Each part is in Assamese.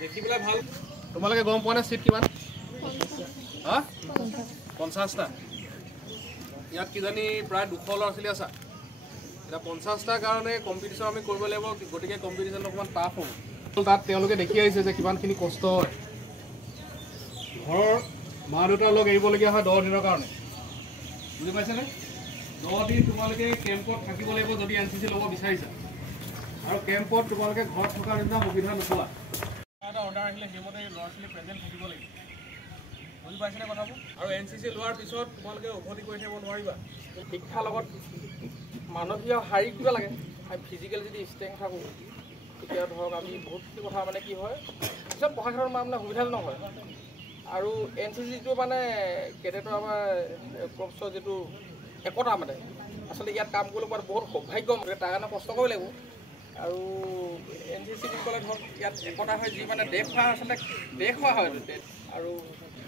দেখিবলৈ ভাল তোমালোকে গম পোৱা না সিট কিমান হা 50টা ইয়াত কিজানি প্ৰায় 200 ল'ৰা ছোৱালী আছে এটা 50টা কাৰণে কম্পিটিশন আমি কৰিব লাগিব গটিকে কম্পিটিশন অকমান টাফ হ'ব তাত তেওঁলোকে দেখি আহিছে যে কিমানখিনি কষ্ট হয় ঘৰৰ মা দেউতাৰ লগ এৰিবলগীয়া হয় 10 দিনৰ কাৰণে বুজি পাইছেনে 10 দিন তোমালোকে কেম্পত থাকিব লাগিব যদি এনসিসি ল'ব বিচাৰিছা আৰু কেম্পত তোমালোকে ঘৰত থকাৰ নিচিনা সুবিধা নোপোৱা এটা অৰ্ডাৰ আহিলে হেমতে ল'ৰা ছোৱালী প্ৰেজেন্ট থাকিব লাগিব বুজি পাইছেনে কথাবোৰ আৰু এনসিসি লোৱাৰ পিছত তোমালোকে উভতি কৰি থাকিব নোৱাৰিবা শিক্ষাৰ লগত মানসিক শাৰীৰিক কিবা লাগে আমি ফিজিকেল যদি ষ্ট্ৰেংথ থাকোঁ তেতিয়া ধৰক আমি বহুতখিনি কথা মানে কি হয় পিছত পঢ়া ক্ষেত্ৰত মানে সুবিধা নহয় আৰু এনসিসিটো মানে কেডেটৰ আমাৰ ক্ৰপছৰ যিটো একতা মানে আচলতে ইয়াত কাম কৰিবলৈ পোৱাত বহুত সৌভাগ্য তাৰ কাৰণে কষ্ট কৰিব লাগিব আৰু এনসিসি ক'লে ধৰক ইয়াত একতা হয় যি মানে দেশ হোৱা আচলতে দেশ হোৱা হয় আৰু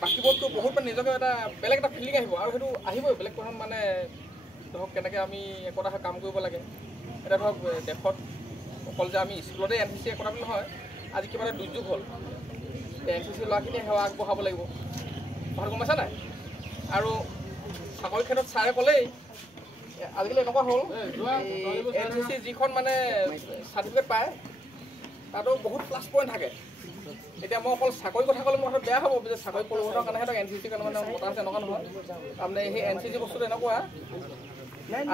বাকীবোৰতো বহুত মানে নিজকে এটা বেলেগ এটা ফিলিং আহিব আৰু সেইটো আহিবই বেলেগ কথা মানে ধৰক কেনেকৈ আমি একতা হৈ কাম কৰিব লাগে এতিয়া ধৰক দেশত অকল যে আমি স্কুলতে এনসিসি একতা বুলি নহয় আজি কিবা এটা দুৰ্যোগ হ'ল এনসিসি ল'ৰাখিনিয়ে সেৱা আগবঢ়াব লাগিব কথাটো গম পাইছা নাই আৰু চাকৰি ক্ষেত্ৰত ছাৰে ক'লেই আজিকালি এনেকুৱা হ'ল এনসিসি যিখন মানে চাৰ্টিফিকেট পায় তাতো বহুত প্লাছ পইণ্ট থাকে এতিয়া মই অকল চাকৰি কথা ক'লে মোৰ বেয়া হ'ব যে চাকৰি পঢ়িবৰ কাৰণে সিহঁতক এনসিসি কাৰণে মানে মতা আছে এনেকুৱা নহয় তাৰমানে সেই এনসিসি বস্তুটো এনেকুৱা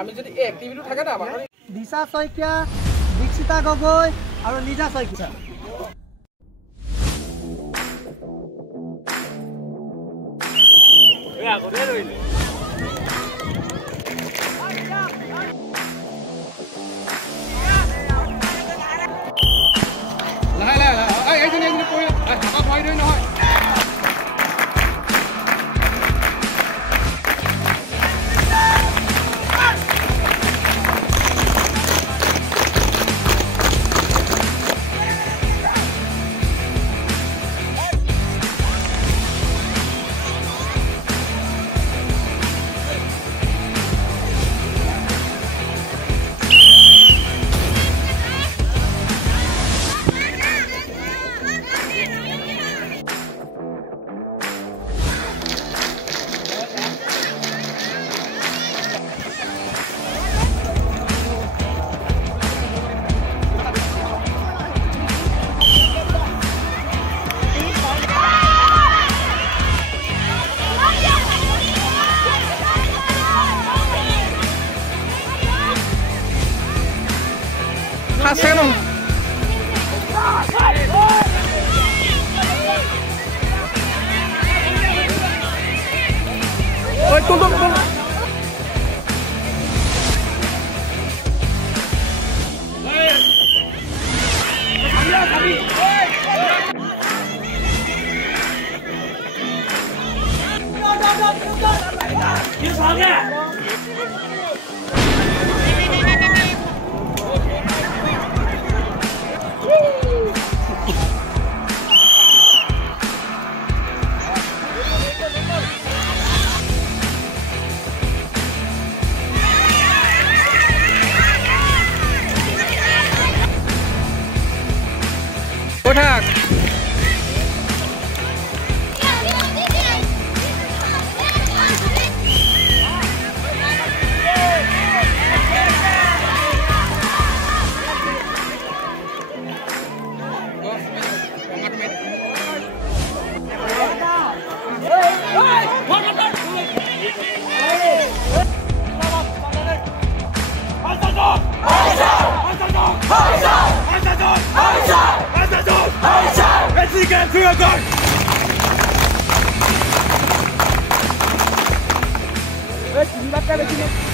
আমি যদি এই এক্টিভিটি থাকে না আমাৰ দিশা শইকীয়া দীক্ষিতা গগৈ আৰু লিজা শইকীয়া আগতে ৰৈলে Haceno. Oi, tudo bom? Kotak. Get to your gun! Hey,